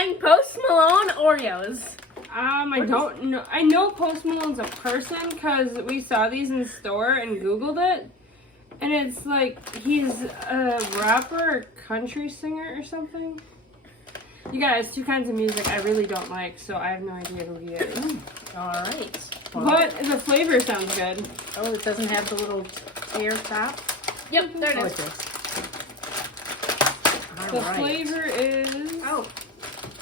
getting Post Malone Oreos. I don't know. I know Post Malone's a person because we saw these in the store and Googled it. And it's like he's a rapper or country singer or something. You guys, two kinds of music I really don't like, so I have no idea who he is. All right. But the flavor sounds good. Oh, it doesn't have the little tear top? Yep, there Oh, it it is. does. The All right. flavor is... Oh.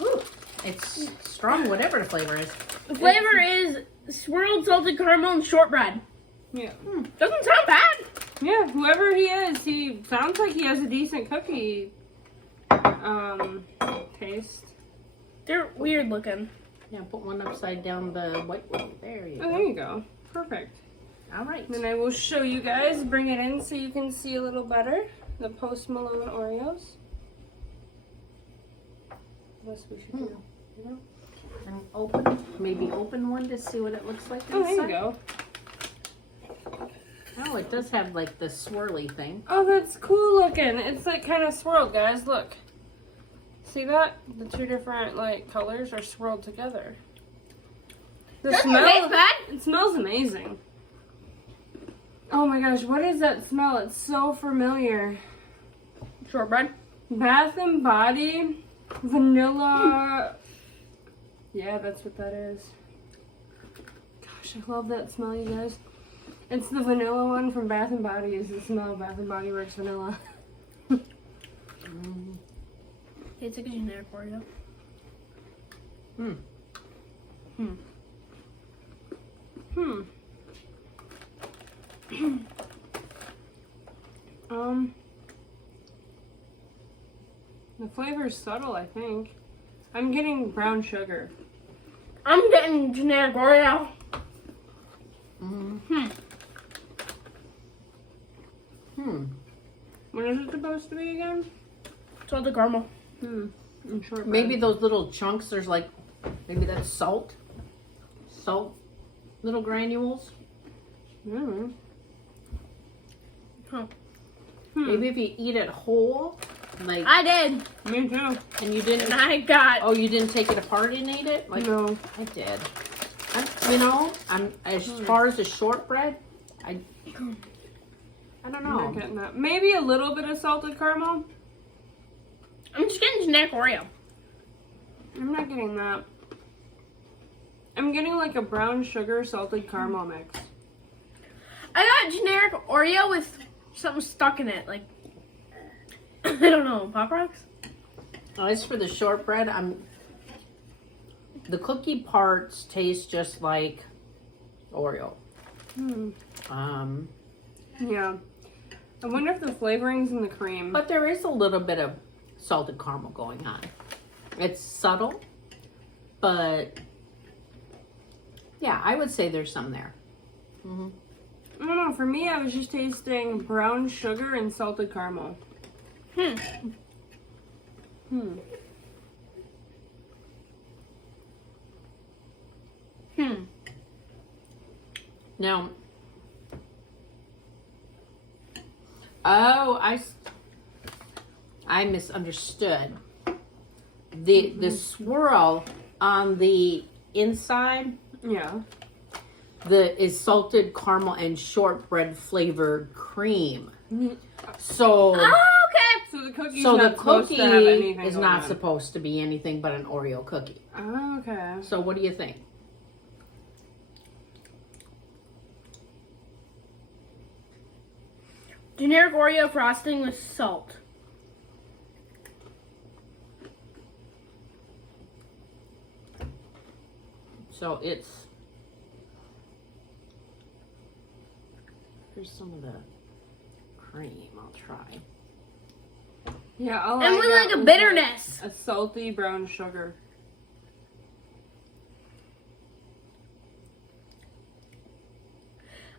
Ooh. It's strong, whatever the flavor is. The flavor is swirled salted caramel and shortbread. Yeah. Doesn't sound bad. Yeah, whoever he is, he sounds like he has a decent cookie taste. They're weird looking. Yeah, put one upside down the white one. There you Oh, go. there you go. Perfect. All right. Then I will show you guys, bring it in so you can see a little better, the Post Malone Oreos. What else we should do? You know? And open, maybe open one to see what it looks like Oh, there you inside. go. Oh, it does have like the swirly thing. Oh, that's cool looking. It's like kind of swirled, guys. Look. See that? The two different like colors are swirled together. The Doesn't smell, taste bad. it smells amazing. Oh my gosh, what is that smell? It's so familiar. Shortbread. Bath and Body, vanilla. Yeah, that's what that is. Gosh, I love that smell, you guys. It's the vanilla one from Bath and Body. Is the smell of Bath and Body Works vanilla. It's like a generic Oreo. The flavor is subtle, I think. I'm getting brown sugar. I'm getting generic Oreo. What is it supposed to be again? Salted caramel. And shortbread. Maybe those little chunks, there's like, maybe that's salt. Salt, little granules. Mm. Maybe if you eat it whole, like, I did. Me too. and you didn't, And I got. oh, you didn't take it apart and ate it? Like, No. I did. I'm as far as the shortbread, I don't I'm not know. getting that. Maybe a little bit of salted caramel. I'm just getting generic Oreo. I'm not getting that. I'm getting like a brown sugar salted caramel mix. I got generic Oreo with something stuck in it, like I don't know, Pop Rocks. As for the shortbread, the cookie parts taste just like Oreo. Yeah. I wonder if the flavorings in the cream. But there is a little bit of salted caramel going on. It's subtle, but yeah, I would say there's some there. I don't know. For me, I was just tasting brown sugar and salted caramel. Now, oh, I misunderstood. The swirl on the inside Yeah. is salted caramel and shortbread flavored cream. So, Oh, okay. So the cookie's so the not supposed cookie to have anything is going not on. supposed to be anything but an Oreo cookie. Oh, okay. So what do you think? Generic Oreo frosting with salt. So here's some of the cream. I'll try. Yeah, all And I with got like a was, bitterness. a salty brown sugar.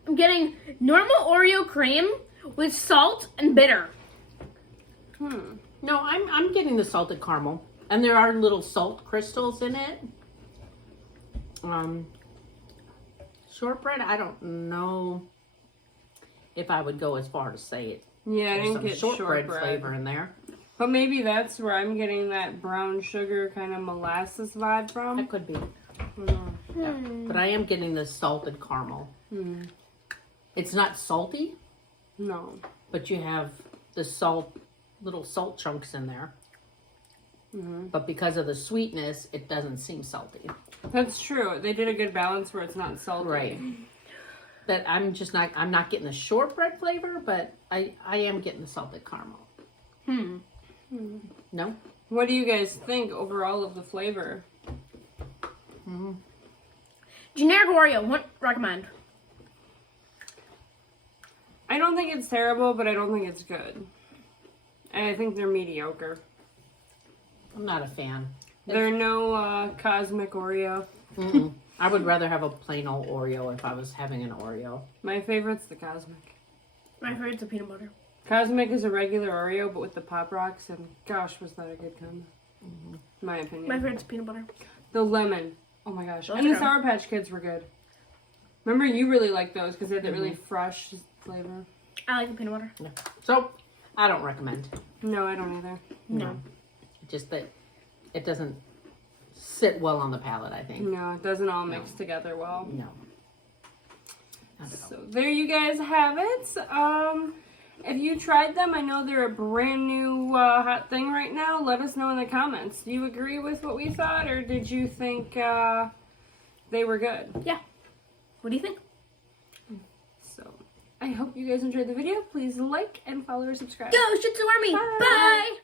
I'm getting normal Oreo cream with salt and bitter. No, I'm getting the salted caramel, and there are little salt crystals in it. Shortbread, I don't know if I would go as far to say it. Yeah, I There's didn't some get shortbread shortbread flavor in there. But maybe that's where I'm getting that brown sugar kind of molasses vibe from. That could be. Mm. Yeah. But I am getting the salted caramel. Mm. It's not salty, No. but you have the little salt chunks in there. Mm-hmm. But because of the sweetness, it doesn't seem salty. That's true. They did a good balance where it's not salty. Right. But I'm not getting the shortbread flavor, but I am getting the salted caramel. No? What do you guys think overall of the flavor? Generic Oreo, what recommend? I don't think it's terrible, but I don't think it's good. And I think they're mediocre. I'm not a fan. They're no cosmic Oreo. Mm-mm. I would rather have a plain old Oreo if I was having an Oreo. My favorite's the cosmic. My favorite's the peanut butter. Cosmic is a regular Oreo, but with the Pop Rocks, and gosh, was that a good combo. My opinion. My favorite's peanut butter. The lemon. Oh my gosh. Those And the are Sour Patch Kids were good. Remember, you really liked those because they had that really fresh flavor. I like the peanut butter. Yeah. So, I don't recommend. No, I don't either. No. Just that it doesn't sit well on the palate, I think. No, it doesn't all mix together well. No. I don't know. So there you guys have it. If you tried them, I know they're a brand new hot thing right now. Let us know in the comments. Do you agree with what we thought, or did you think they were good? Yeah. What do you think? So I hope you guys enjoyed the video. Please like and follow or subscribe. Go, Shitsu Army! Bye. Bye.